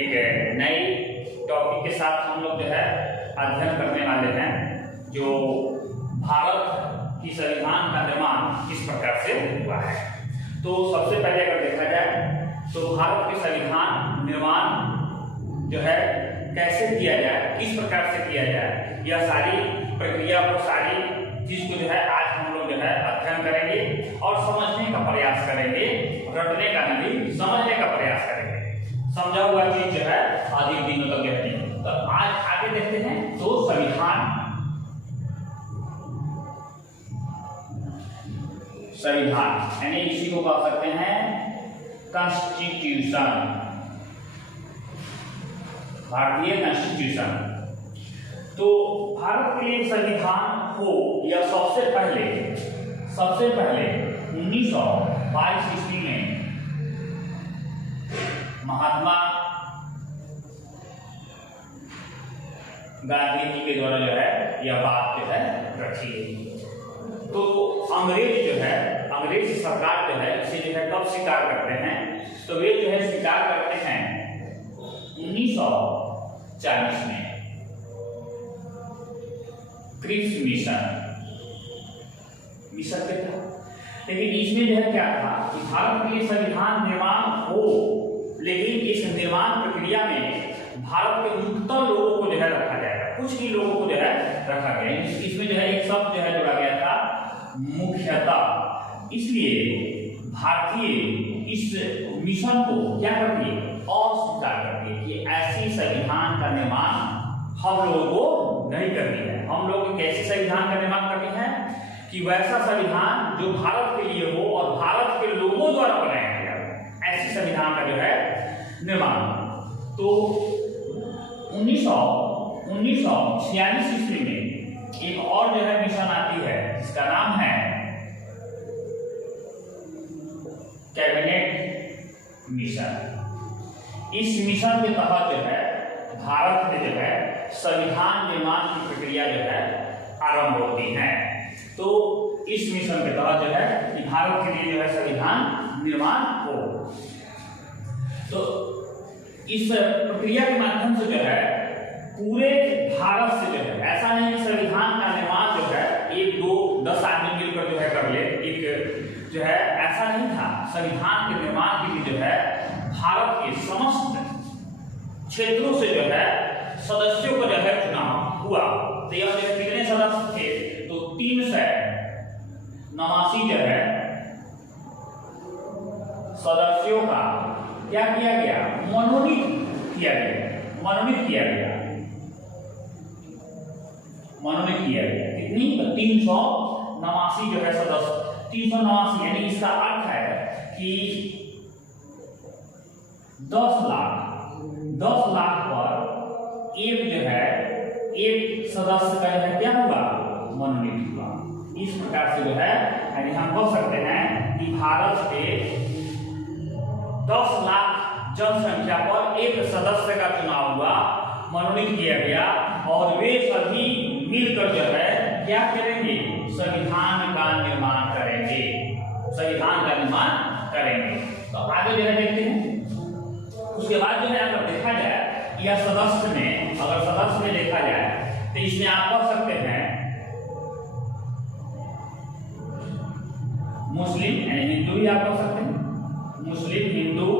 एक नई टॉपिक के साथ हम लोग जो है अध्ययन करने वाले हैं, जो भारत की संविधान का निर्माण किस प्रकार से हुआ है। तो सबसे पहले अगर देखा जाए तो भारत के संविधान निर्माण जो है कैसे किया जाए, किस प्रकार से किया जाए, यह सारी प्रक्रिया को, सारी चीज को जो है आज हम लोग जो है अध्ययन करेंगे और समझने का प्रयास करेंगे, रटने का नहीं, समझने का प्रयास करेंगे। समझा हुआ चीज जो है अधिक दिनों तक रहती है। तो आज आगे देखते हैं। तो संविधान यानी इसी को कह सकते हैं कॉन्स्टिट्यूशन, भारतीय कॉन्स्टिट्यूशन। तो भारत के लिए संविधान हो या सबसे पहले 1922 ईस्वी में महात्मा गांधी जी के द्वारा जो है यह बात जो है रखी गई। तो अंग्रेज सरकार जो है इसे जो है कब स्वीकार करते हैं, तो वे जो है स्वीकार करते हैं 1940 में क्रिप्स मिशन के तहत। लेकिन इसमें जो है क्या था कि भारत के लिए संविधान निर्माण हो, लेकिन इस निर्माण प्रक्रिया में भारत के मुख्यतः लोगों को जो है रखा जाएगा, कुछ ही लोगों को जो है रखा गया। इसमें जो है एक शब्द जो है जोड़ा गया था, मुख्यतः। इसलिए भारतीय इस मिशन को क्या करती है, अस्वीकार करती है कि ऐसी संविधान का निर्माण हम लोगों को नहीं करनी है। हम लोग कैसे संविधान का निर्माण करनी है कि वैसा संविधान जो भारत के लिए हो और भारत के लोगों द्वारा बनाया गया, ऐसी संविधान का जो है निर्माण। तो 1946 ईस्वी में एक और जो है मिशन आती है जिसका नाम है कैबिनेट मिशन। इस मिशन के तहत जो है भारत में जो है संविधान निर्माण की प्रक्रिया जो है आरंभ होती है। तो इस मिशन के तहत जो है कि भारत के लिए जो है संविधान निर्माण हो, तो इस प्रक्रिया के माध्यम से जो है पूरे भारत से जो है, ऐसा नहीं कि संविधान का निर्माण जो है 1, 2, 10 आदमी मिलकर जो है कर ले, एक जो है ऐसा नहीं था। संविधान के निर्माण के लिए जो है भारत के समस्त क्षेत्रों से जो है सदस्यों को जो है चुनाव हुआ। तो यह जो कितने सदस्य थे, तो 389 जो है सदस्यों का क्या किया गया, मनोनीत किया गया। कितनी, 389 जो है सदस्य, 389 यानी इसका अर्थ है कि 10 लाख पर एक जो है एक सदस्य का जो है क्या हुआ, मनोनीत हुआ। इस प्रकार से जो है यानी हम कह सकते हैं कि भारत के 10 लाख जनसंख्या पर एक सदस्य का चुनाव हुआ, मनोनीत किया गया, और वे सभी मिलकर जो है क्या करेंगे, संविधान का निर्माण करेंगे। तो आगे जो है देखते हैं। उसके बाद जो है अगर देखा जाए या सदस्य में देखा जाए तो इसमें आप कह सकते हैं मुस्लिम यानी हिंदू भी आप कह सकते हैं, मुस्लिम, हिंदू,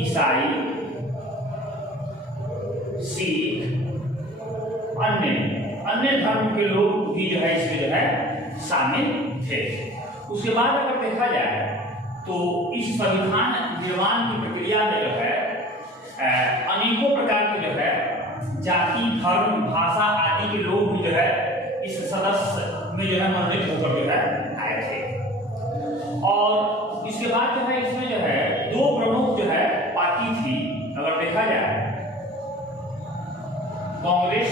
ईसाई, सिख, अन्य धर्म के लोग भी जो है इसमें जो है शामिल थे। उसके बाद अगर देखा जाए तो इस संविधान निर्माण की प्रक्रिया में जो है अनेकों प्रकार के जो है जाति, धर्म, भाषा आदि के लोग भी जो है इस सदस्य में जो है मनोनीत होकर जो है आए थे। और इसके बाद जो है इसमें जो है 2 प्रमुख जो है पार्टी थी। अगर देखा जाए कांग्रेस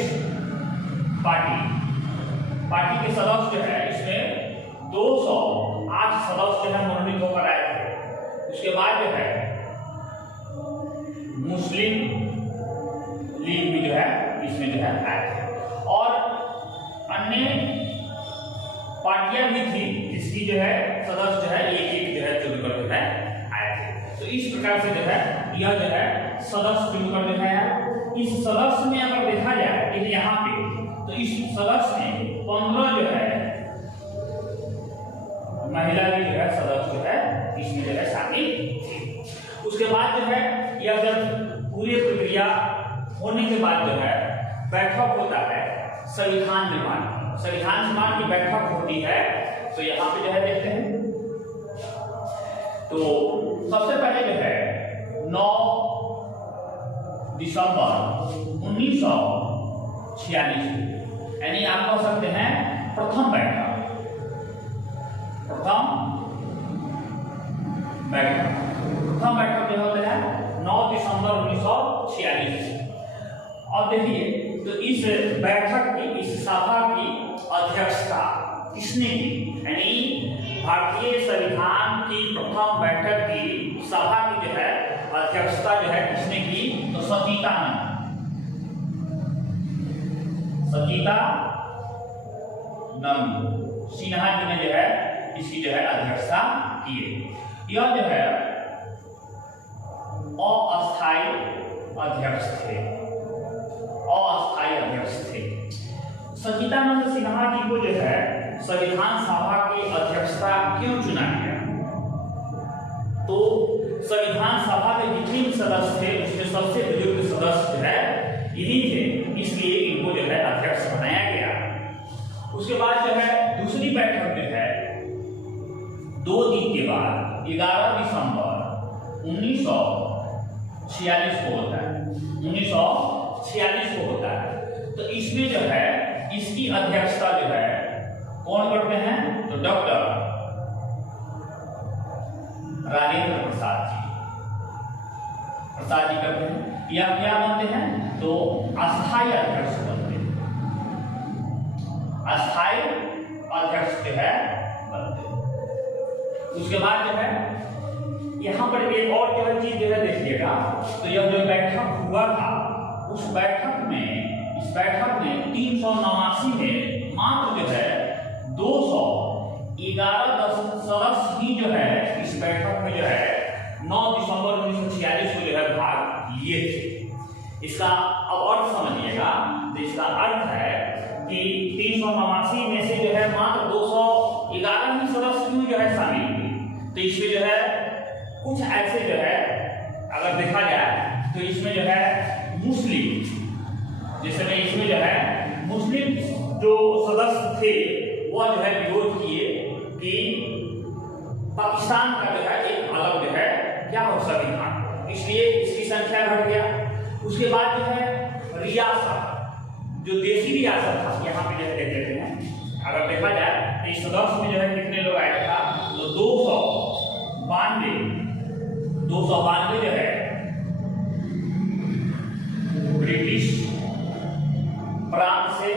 पार्टी के सदस्य जो है इसमें 208 सदस्य जो है मनोनीत होकर आए थे। उसके बाद जो है मुस्लिम लीग भी जो है इसमें जो है आए थे, और अन्य पार्टियां भी थी जिसकी जो है सदस्य जो है एक जो है चुनकर जो है आए थे। तो इस प्रकार से जो है यह जो है सदस्य चुनकर जो है, इस सदस्य में अगर देखा जाए कि यहाँ पे, तो इस सदस्य में 15 जो है महिला भी जो है सदस्य जो है इसमें जो है शामिल थी। उसके बाद जो है यह जब पूरी प्रक्रिया होने के बाद जो है बैठक होता है संविधान निर्माण की बैठक होती है। तो यहाँ पे जो है देखते हैं, तो सबसे पहले जो है 9 दिसंबर 1946 यानी आप कह सकते हैं प्रथम बैठक जो होता है 9 दिसंबर 1946। अब देखिए, तो इस बैठक की, इस सभा की अध्यक्षता किसने की, यानी भारतीय संविधान की प्रथम बैठक की सभा की जो है अध्यक्षता जो है किसने की, तो सचिदानंद सिन्हा जी ने जो है इसकी जो है अध्यक्षता की। यह जो है अस्थायी अध्यक्ष थे। सचिदानंद सिन्हा जी को जो है संविधान सभा की अध्यक्षता क्यों चुना गया, तो संविधान सभा के जितने भी सदस्य थे उसमें सबसे बुजुर्ग सदस्य जो है यही थे, इसलिए इनको जो है अध्यक्ष बनाया गया। उसके बाद जो है दूसरी बैठक जो है 2 दिन के बाद 11 दिसंबर 1946 को होता है। तो इसमें जो है इसकी अध्यक्षता जो है कौन करते हैं, तो डॉक्टर राजेंद्र प्रसाद जी करते हैं। या क्या बनते हैं, तो अस्थायी अध्यक्ष बनते हैं, अस्थायी अध्यक्ष जो है बनते हैं। उसके बाद जो है यहाँ पर एक और जो है चीज जो है देखिएगा, तो यह जो बैठक हुआ था उस बैठक में, इस बैठक में 389 में मात्र जो है 211 सदस्य ही जो है इस बैठक में जो है 9 दिसंबर 1946 को जो है भाग लिए थे। इसका अब अर्थ समझिएगा, तो इसका अर्थ है कि 389 में से जो है मात्र 211 ही सदस्य क्यों जो है शामिल हुए। तो इसमें जो है कुछ ऐसे जो है अगर देखा जाए तो इसमें जो है मुस्लिम, जैसे में इसमें जो है मुस्लिम जो सदस्य थे वह जो है विरोध किए कि पाकिस्तान का जो है एक अलग जो है क्या हो संविधान, इसलिए इसकी संख्या घट गया। उसके बाद जो है रियासत, जो देसी रियासत था, यहाँ पे जो है देख लेते हैं, अगर देखा जाए तो इस सदस्य में जो है कितने लोग आए था, तो 292 जो है ब्रिटिश प्रांत से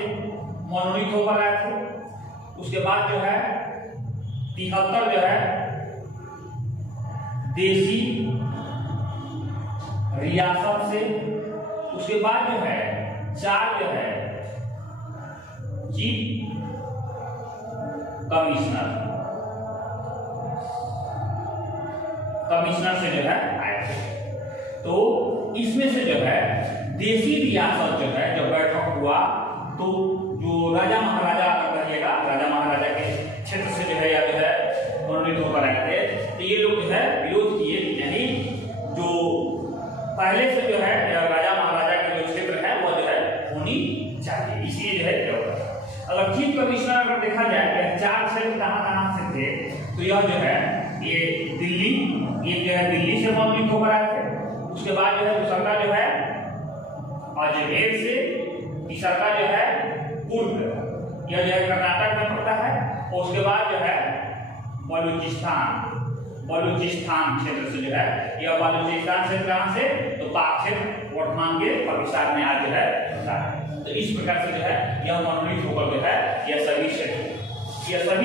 मनोनीत होकर आए थे। उसके बाद जो है 73 जो है देसी रियासत से, उसके बाद जो है 4 जो है चीफ कमिश्नर से जो है आए थे। तो इसमें से जो है देसी रियासत जो है जब बैठक हुआ तो जो राजा महाराजा कहिएगा, राजा महाराजा के क्षेत्र से जो है या जो है मनोनीत होकर आए थे, तो ये लोग जो है विरोध किए, यानी जो पहले से जो है राजा महाराजा के जो क्षेत्र है वो जो है होनी चाहिए, इसलिए जो है अगर चीफ कमिश्नर अगर देखा जाए तो 4 क्षेत्र कहाँ से थे, तो यह जो है ये दिल्ली, ये जो है दिल्ली से मनोनीत होकर आए थे। उसके बाद जो है दूसरा जो है अजमेर से, तीसरा जो है पूर्व, यह जो है कर्नाटक में पड़ता है। और उसके बाद जो है बलूचिस्तान क्षेत्र से जो है, यह बलूचिस्तान क्षेत्र कहाँ से, तो पाक क्षेत्र वर्तमान के पाकिस्तान में आज जो है होता है। तो इस प्रकार से जो है यह मनोनीत होकर जो है यह सभी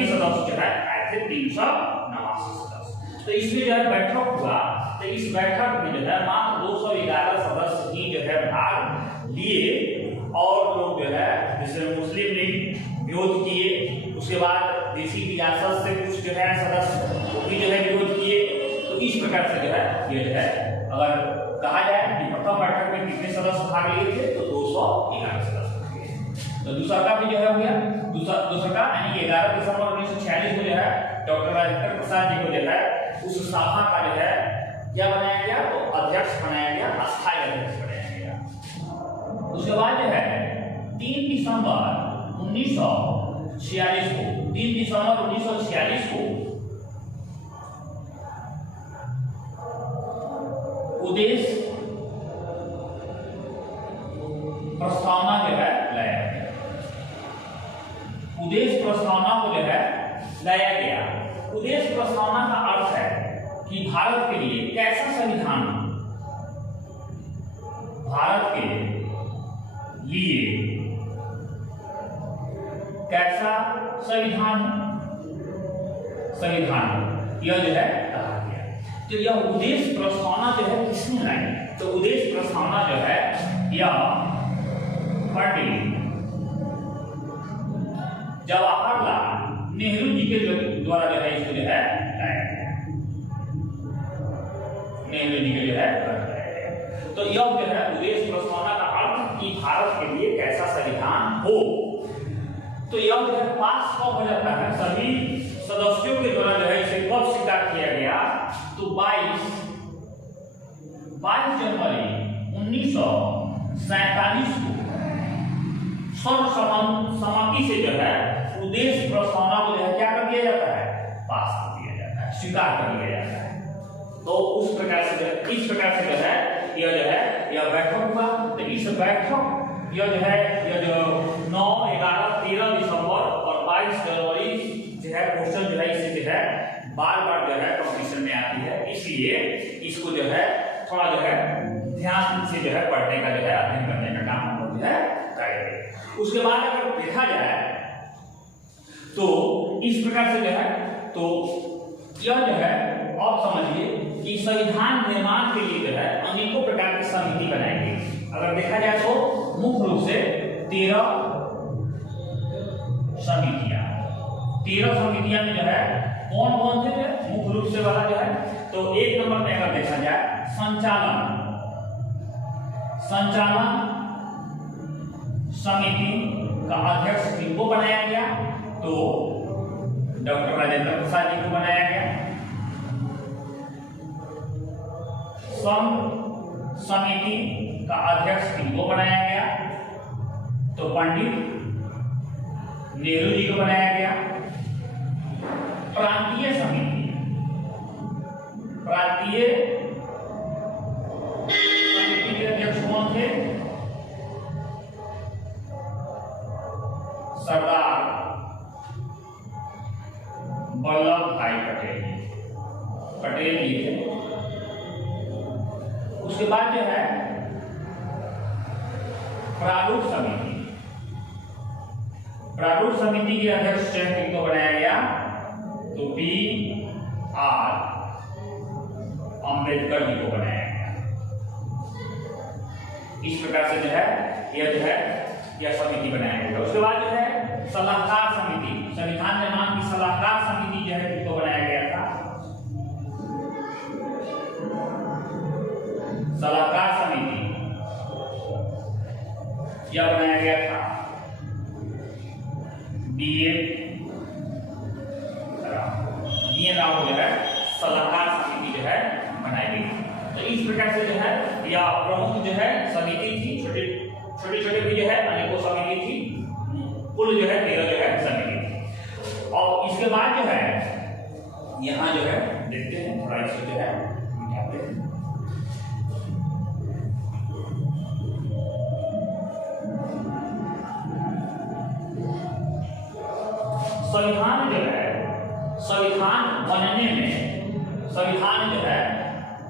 सदस्य जो है आए थे 389 सदस्य। तो इसमें जो है बैठक हुआ, तो इस बैठक में जो है मात्र 211 सदस्य ही जो है भाग लिए, और लोग जो है जैसे मुस्लिम लीग विरोध किए, उसके बाद देसी रियासत से कुछ जो है सदस्य वो भी जो है विरोध किए। तो इस प्रकार से जो है ये जो है अगर कहा जाए कि प्रथम बैठक में कितने सदस्य भाग लिए थे तो 211 सदस्य भाग लिए। तो दूसरा का भी जो है हो गया, दूसरा का यानी 11 दिसंबर 1946 को जो है डॉक्टर राजेंद्र प्रसाद जी को जो है उस शाखा का जो है क्या बनाया गया, तो अध्यक्ष बनाया गया, अस्थायी अध्यक्ष बनाया गया। उसके बाद जो है 3 दिसंबर 1946 को 3 दिसंबर 1946 को उद्देश्य प्रस्तावना जो है लाया गया। उद्देश्य प्रस्तावना को जो है लाया गया। उद्देश्य प्रस्तावना का अर्थ है कि भारत के लिए कैसा संविधान, भारत के लिए कैसा संविधान यह जो है कहा गया। तो यह उद्देश्य प्रस्तावना जो है किसने लाई, तो उद्देश्य प्रस्तावना जो है यह पंडित जवाहरलाल नेहरू जी के द्वारा जो है इसको जो है लाया गया, नेहरू जी के जो है लाया गया। तो यह जो है उद्देश्य प्रस्तावना का अर्थ कि भारत के लिए कैसा संविधान हो। तो यह जो है पास कब हो जाता है, सभी सदस्यों के द्वारा जो है इसे कब स्वीकार किया गया, तो 22 जनवरी 1947 को सर्वसम्मति से जो है उद्देश्य प्रस्तावना को जो है क्या कर दिया जाता है, पास कर दिया जाता है, स्वीकार कर लिया जाता है। तो उस प्रकार से इस प्रकार से जो है यह बैठक हुआ। तो इस बैठक यह जो 9, 11, 13 दिसंबर और 22 जनवरी जो है क्वेश्चन जो है इससे जो है बार जो है कंपटीशन में आती है, इसलिए इसको जो है थोड़ा जो है ध्यान से जो है पढ़ने का जो है अध्ययन करने का काम हम लोग जो है करेंगे। उसके बाद अगर देखा जाए तो इस प्रकार से जो है तो यह जो है आप समझिए कि संविधान निर्माण के लिए जो है अनेकों प्रकार की समिति बनाई गई। अगर देखा जाए तो मुख्य रूप से 13 समितियां में जो है कौन कौन थे मुख्य रूप से वाला जो है, तो 1 नंबर में अगर देखा जाए संचालन समिति का अध्यक्ष किनको बनाया गया, तो डॉक्टर राजेंद्र प्रसाद जी को बनाया गया। संघ समिति का अध्यक्ष किनको बनाया गया, तो पंडित नेहरू जी को बनाया गया। प्रांतीय समिति के अध्यक्ष कौन थे, सरदार वल्लभ भाई पटेल जी थे। उसके बाद जो है प्रारूप समिति के अध्यक्ष किनको बनाया गया, तो B.R. अम्बेडकर जी को बनाया गया। इस प्रकार से जो है यह समिति बनाया गया। उसके बाद जो है सलाहकार समिति, संविधान निर्माण की सलाहकार समिति जो है किनको बनाया गया था, सलाहकार समिति यह बनाया गया था राव जो है सलाहकार समिति जो है बनाई गई। तो इस प्रकार से जो है यह प्रमुख जो है समिति थी, छोटे भी जो है अनेकों समिति थी, कुल जो है 13 जो है समिति थी। और इसके बाद जो है यहाँ जो है देखते हैं थोड़ा इसको जो है मिटाते हैं। संविधान जो है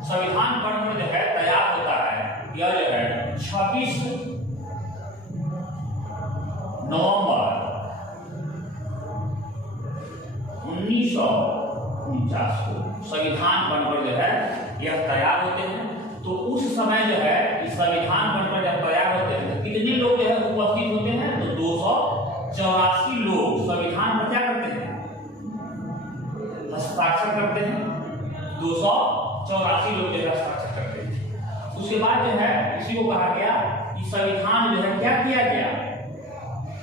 संविधान बनने जो है तैयार होता है, यह जो है 26 नवंबर 1949 को संविधान बनकर जो है यह तैयार होते हैं। तो उस समय जो है इस संविधान बनकर जब तैयार होते हैं तो कितने लोग जो है उपस्थित होते हैं, तो 284 लोग संविधान पर क्या करते हैं, हस्ताक्षर करते हैं। 284 84 लोग जो है हस्ताक्षर करते थे। उसके बाद जो है इसी को कहा गया कि संविधान जो है क्या किया गया,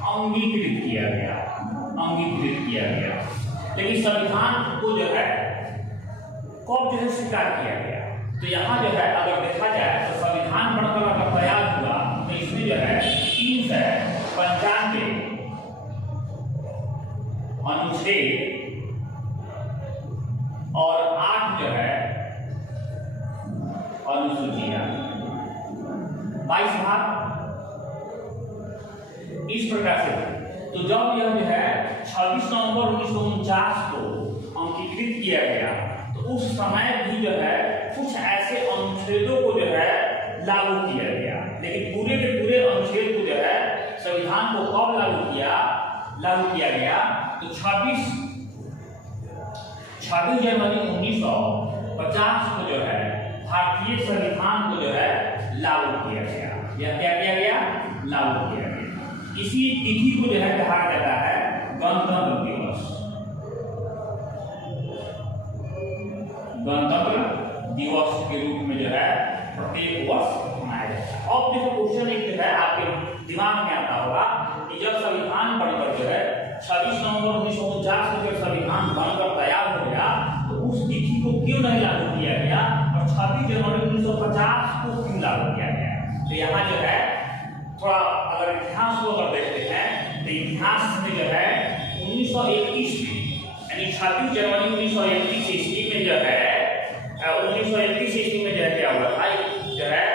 अंगीकृत किया गया, अंगीकृत किया गया। लेकिन संविधान को जो है कब जो है स्वीकार किया गया, तो यहाँ जो है अगर देखा जाए तो संविधान बनकर अगर तैयार हुआ तो इसमें जो है 395 अनुच्छेद और 8 जो है अनुसूचियां, 22 भाग इस प्रकार से। तो जब यह जो है 26 नवंबर 1949 को अंगीकृत किया गया तो उस समय भी जो है कुछ ऐसे अनुच्छेदों को जो है लागू किया गया, लेकिन पूरे के पूरे अनुच्छेद को जो है संविधान को कब लागू किया गया तो 26 जनवरी 1950 को जो है भारतीय संविधान को जो है लागू किया गया। यह क्या किया गया, लागू किया गया। इसी तिथि को जो है कहा जाता है गणतंत्र दिवस। गणतंत्र दिवस के रूप में जो है प्रत्येक वर्ष मनाया जाता है। अब देखो क्वेश्चन एक जो है आपके दिमाग में आता होगा कि जब संविधान बनकर जो है 26 नवंबर 1949 को जब संविधान बनकर तैयार हो गया तो उस तिथि को क्यों नहीं लागू किया गया और 26 जनवरी 1950 को क्यों लागू किया गया। तो यहाँ जो है थोड़ा अगर इतिहास को अगर देखते हैं तो इतिहास में जो है 1921 में यानी 26 जनवरी 1921 ईस्वी में जो है 1921 ईस्वी में जो है क्या हुआ था, जो है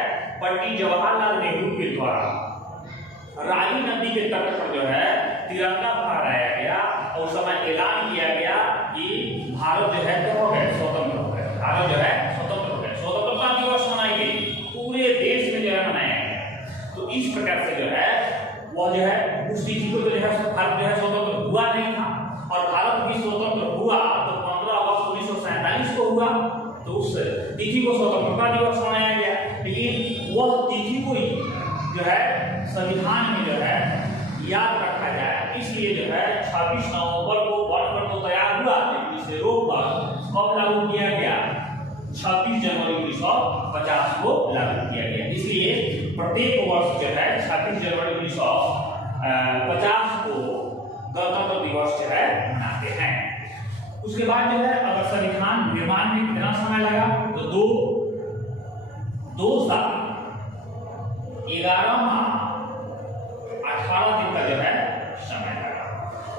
पंडित जवाहरलाल नेहरू के द्वारा रावी नदी के तट पर जो है तिरंगा फहराया गया और उस समय ऐलान किया गया कि भारत जो है क्या हो गया, स्वतंत्र हो गया। भारत जो है स्वतंत्र हो गया। स्वतंत्रता दिवस मनाई गई, पूरे देश में जो है मनाया गया। तो इस प्रकार से जो है वह जो है उस तिथि को जो है भारत जो है स्वतंत्र हुआ नहीं था और भारत भी स्वतंत्र हुआ तो 15 अगस्त 1947 को हुआ, तो उस तिथि को स्वतंत्रता दिवस मनाया गया। लेकिन वह तिथि को जो है संविधान में जो है याद रखा जाए, इसलिए जो है 26 नवंबर को बनकर तो तैयार हुआ लेकिन इसे रोककर कब लागू किया गया, 26 जनवरी 1950 को लागू किया गया। इसलिए प्रत्येक वर्ष जो है 26 जनवरी 1950 को गणतंत्र दिवस जो है मनाते हैं। उसके बाद जो है अगर संविधान निर्माण में कितना समय लगा तो 2 साल 11 माह 18 दिन का जो है समय लगा।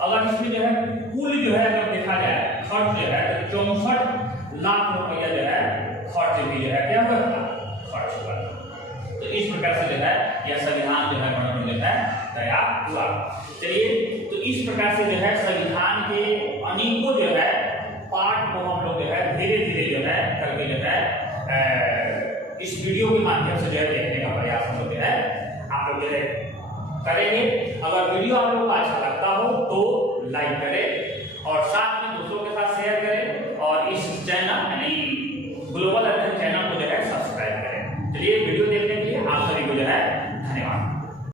अगर इसमें जो है कुल जो है अगर देखा जाए खर्च जो है तो 64 लाख रुपया जो है खर्च भी जो है क्या हुआ था, खर्च हुआ। तो इस प्रकार से जो है यह संविधान जो है बनकर जो है तैयार हुआ। चलिए, तो इस प्रकार से जो है संविधान के अनेकों जो है पार्ट को हम लोग जो है धीरे धीरे जो है करके जो है इस वीडियो के माध्यम से जो है देखने का प्रयास हम लोग जो है आप लोग जो है करेंगे। अगर वीडियो आप लोग को अच्छा लगता हो तो लाइक करें,